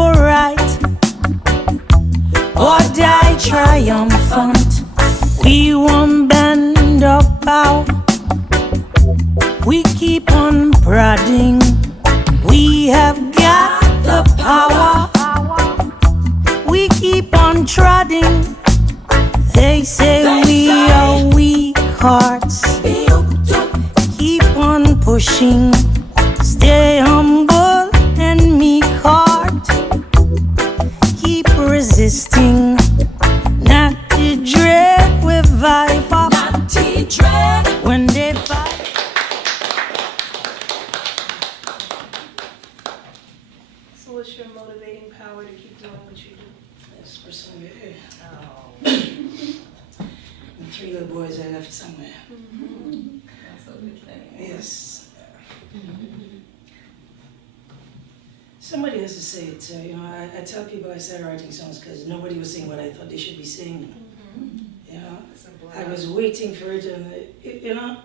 for right, or die triumphant. We won't bend or bow. We keep on prodding. We have got the power. We keep on trotting. They say we are weak hearts. Keep on pushing. Stay humble and meek heart. Keep resisting. Not to dread with viper. Not to dread when they fight. So what's your motivating power to keep doing what you do? This person over here. And 3 little boys I left somewhere. That's a good thing. Yes. Somebody has to say it. You know, I tell people I started writing songs because nobody was saying what I thought they should be saying. You know, I was waiting for it, and you know.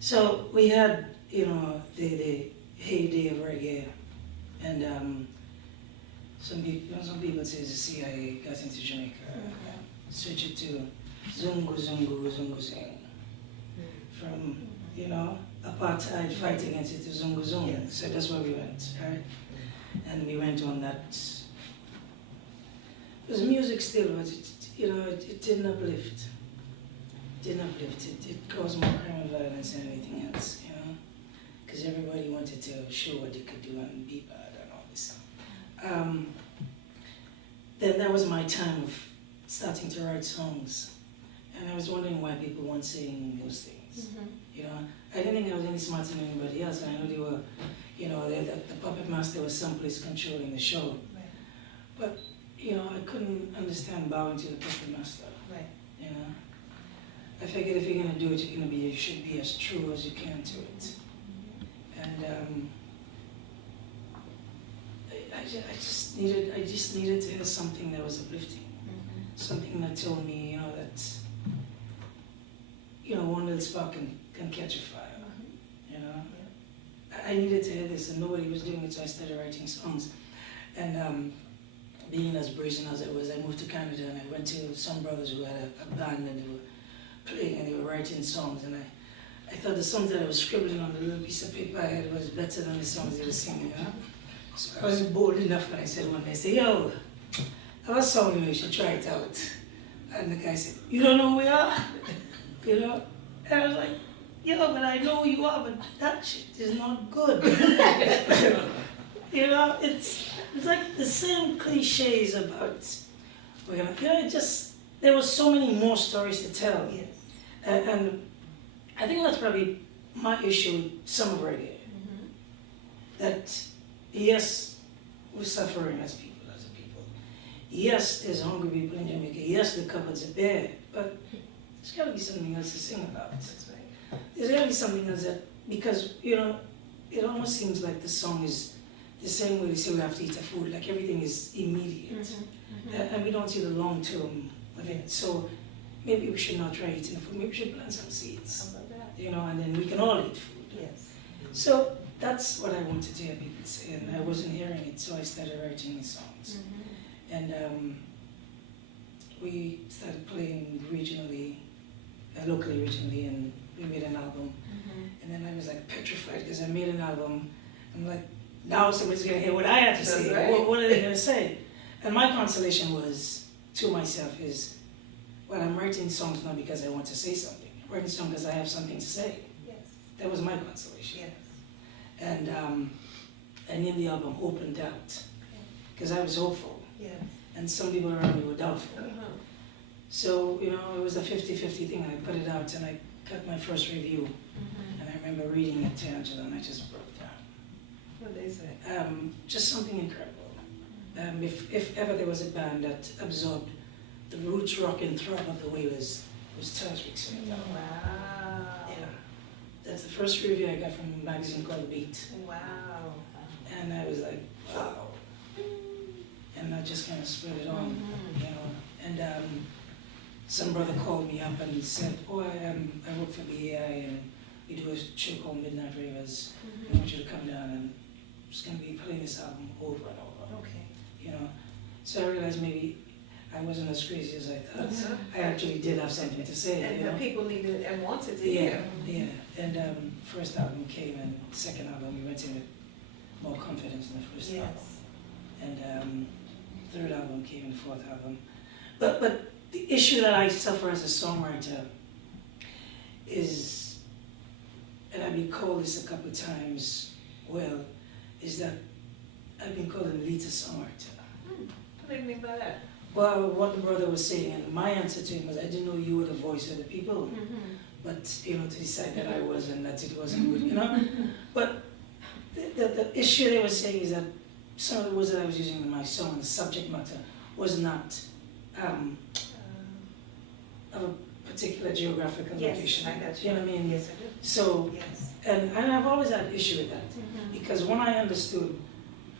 So we had, you know, the heyday of reggae, and some people say the CIA got into Jamaica, switch it to Zungu Zungu Zungu Zing, from, you know, apartheid fight against it to Zungu Zungu. So that's where we went, right? And we went on that. It was music still, but it, you know, it didn't uplift. It caused more crime and violence than anything else, you know, because everybody wanted to show what they could do and be bad and all this. Then that was my time of starting to write songs, and I was wondering why people weren't saying those things. You know, I didn't think I was any smarter than anybody else, and I know they were, you know, the puppet master was someplace controlling the show. Right. But, you know, I couldn't understand bowing to the puppet master. Right. You know, I figured if you're gonna do it, you should be as true as you can to it. And I just needed to hear something that was uplifting, something that told me, you know, that, you know, one little spark can catch a fire. You know, I needed to hear this, and nobody was doing it, so I started writing songs. And being as brazen as I was, I moved to Canada, and I went to some brothers who had a band, and they were playing and they were writing songs, and I thought the songs that I was scribbling on the little piece of paper I had was better than the songs they were singing, you know? So I was bold enough when I said one day, I said, yo, I have a song, you should try it out. And the guy said, you don't know who we are? You know? And I was like, yo, but I know who you are, but that shit is not good. You know, it's like the same cliches about, you know, there was so many more stories to tell. Yes. And I think that's probably my issue with some of reggae. That, yes, we're suffering as a people. Yes, there's hungry people in Jamaica. Yes, the cupboards are bare. But there's got to be something else to sing about. That's right. There's got to be something else that, because, you know, it almost seems like the song is the same way we say we have to eat our food, like everything is immediate. And we don't see the long term of it. So maybe we should not try eating food, maybe we should plant some seeds. How about that? You know, and then we can all eat food. Yes. So that's what I wanted to hear people say, and I wasn't hearing it, so I started writing these songs. And we started playing regionally, locally regionally, and we made an album. And then I was like petrified because I made an album. I'm like, now somebody's gonna hear what I had to say. Right. What are they gonna say? And my consolation was to myself is, well, I'm writing songs not because I want to say something. I'm writing songs because I have something to say. Yes. That was my consolation. Yes. And in the album, Hope and Doubt, because I was hopeful, Yes. and some people around me were doubtful. So, you know, it was a 50-50 thing, and I put it out, and I got my first review, and I remember reading it to Angela, and I just broke down. What did they say? Just something incredible. If ever there was a band that absorbed the roots, rock, and throb of the Wailers, it was Terrific Smith. Wow. Yeah. That's the first review I got from a magazine called Beat. Wow. And I was like, wow. And I just kind of spread it on, you know. And some brother called me up and said, oh, I work for BAI, and we do a show called Midnight Ravers. I want you to come down and was going to be playing this album over and over. Okay. You know, so I realized maybe I wasn't as crazy as I thought. I actually did have something to say. And you know? the people needed and wanted to Yeah, hear. yeah. And first album came, and second album we went in with more confidence in the first album. And third album came, and fourth album. But the issue that I suffer as a songwriter is, and I've been called this a couple of times, well, is that I've been called an elitist songwriter. What do you mean by that? Well, what the brother was saying, and my answer to him was, I didn't know you were the voice of the people. But, you know, to decide that I was and that it wasn't good, you know? But the issue they were saying is that some of the words that I was using in my song, the subject matter, was not of a particular geographical location. Yes, I got You know what I mean? Yes, I do. So, Yes. and I've always had an issue with that. Because when I understood,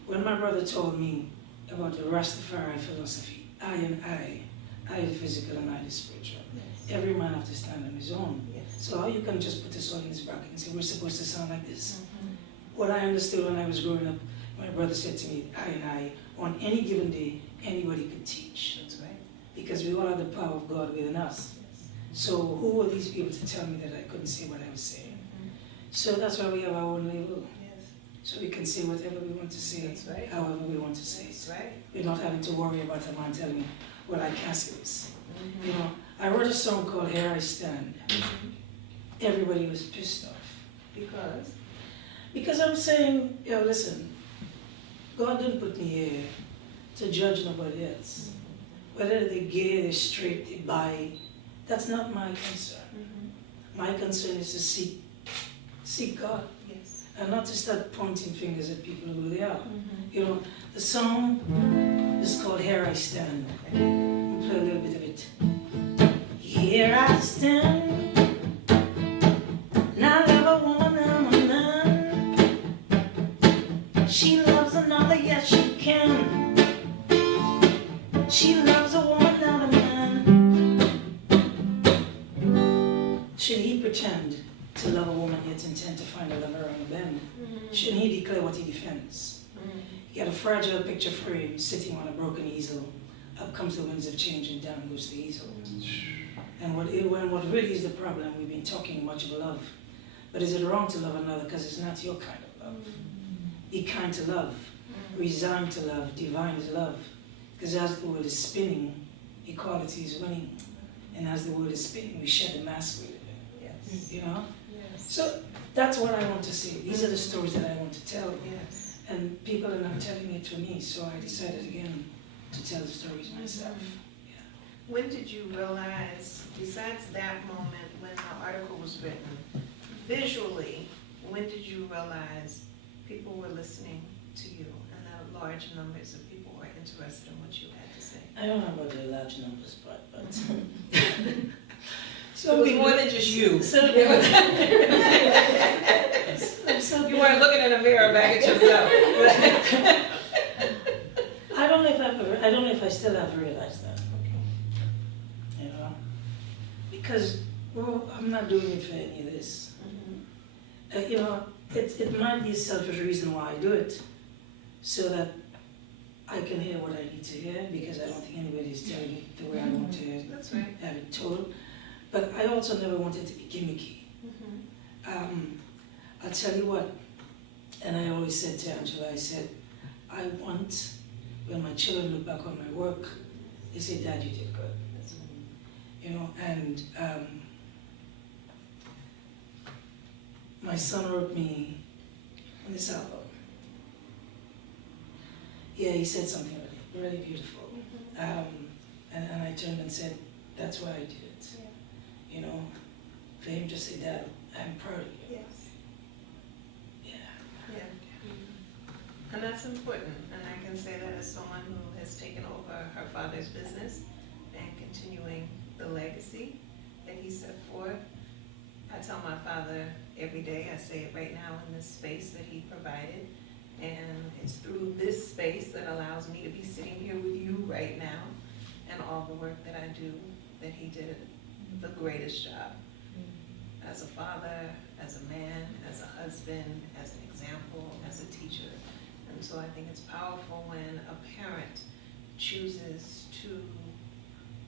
when my brother told me about the Rastafari philosophy, I the physical and I the spiritual. Yes. Every man has to stand on his own. Yes. So how you can just put us all in this bracket and say we're supposed to sound like this? What I understood when I was growing up, my brother said to me, I, on any given day, anybody could teach. That's right. Because we all have the power of God within us. Yes. So who were these people to tell me that I couldn't say what I was saying? So that's why we have our own label. Yes. So we can say whatever we want to say, That's right. however we want to say That's it. right. We're not having to worry about a man telling me, well, I can't say this. You know, I wrote a song called Here I Stand. Everybody was pissed off. Because? Because I'm saying, yo, listen, God didn't put me here to judge nobody else. Whether they're gay, they're straight, they're bi, that's not my concern. My concern is to seek God. Yes. And not to start pointing fingers at people who they are. You know, the song is called Here I Stand. I'll play a little bit of it. Here I stand, now I love a woman and a man. She loves another, yes she can. She loves a woman, not a man. Should he pretend to love a woman yet intend to find a lover on a bend? Shouldn't he declare what he defends? He got a fragile picture frame sitting on a broken easel. Up comes the winds of change and down goes the easel. And what really is the problem, we've been talking much of love. But is it wrong to love another because it's not your kind of love? Be kind to love, resigned to love, divine is love. Because as the world is spinning, equality is winning. And as the world is spinning, we shed the mask with it. Yes. You know? Yes. So that's what I want to say. These are the stories that I want to tell. Yes. And people are not telling it to me, so I decided again to tell the stories myself. When did you realize, besides that moment when the article was written, visually, when did you realize people were listening to you and that large numbers of people were interested in what you had to say? I don't know about the large numbers part, but So it was more than just you. So, You weren't looking in a mirror back at yourself. I don't know if I still have realized that. You know, because I'm not doing it for any of this. You know, it might be a selfish reason why I do it, so that I can hear what I need to hear, because I don't think anybody is telling me the way I want to hear it. That's right. Have it told. But I also never wanted to be gimmicky. I'll tell you what, and I always said to Angela, I said, I want, when my children look back on my work, they say, Dad, you did good. You know, and my son wrote me on this album. Yeah, he said something really beautiful. And I turned and said, that's why I did it. You know, for him to say, Dad, I'm proud of you. Yes. Yeah. Yeah. And that's important. And I can say that as someone who has taken over her father's business and continuing the legacy that he set forth. I tell my father every day, I say it right now in this space that he provided. And it's through this space that allows me to be sitting here with you right now and all the work that I do, that he did the greatest job. As a father, as a man, as a husband, as an example, as a teacher, And so I think it's powerful when a parent chooses to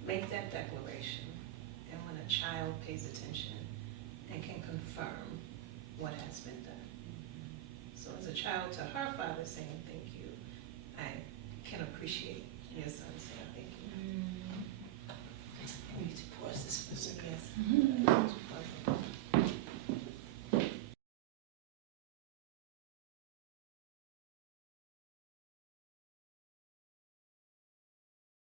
make that declaration, and when a child pays attention and can confirm what has been done. So as a child to her father saying thank you, I can appreciate your son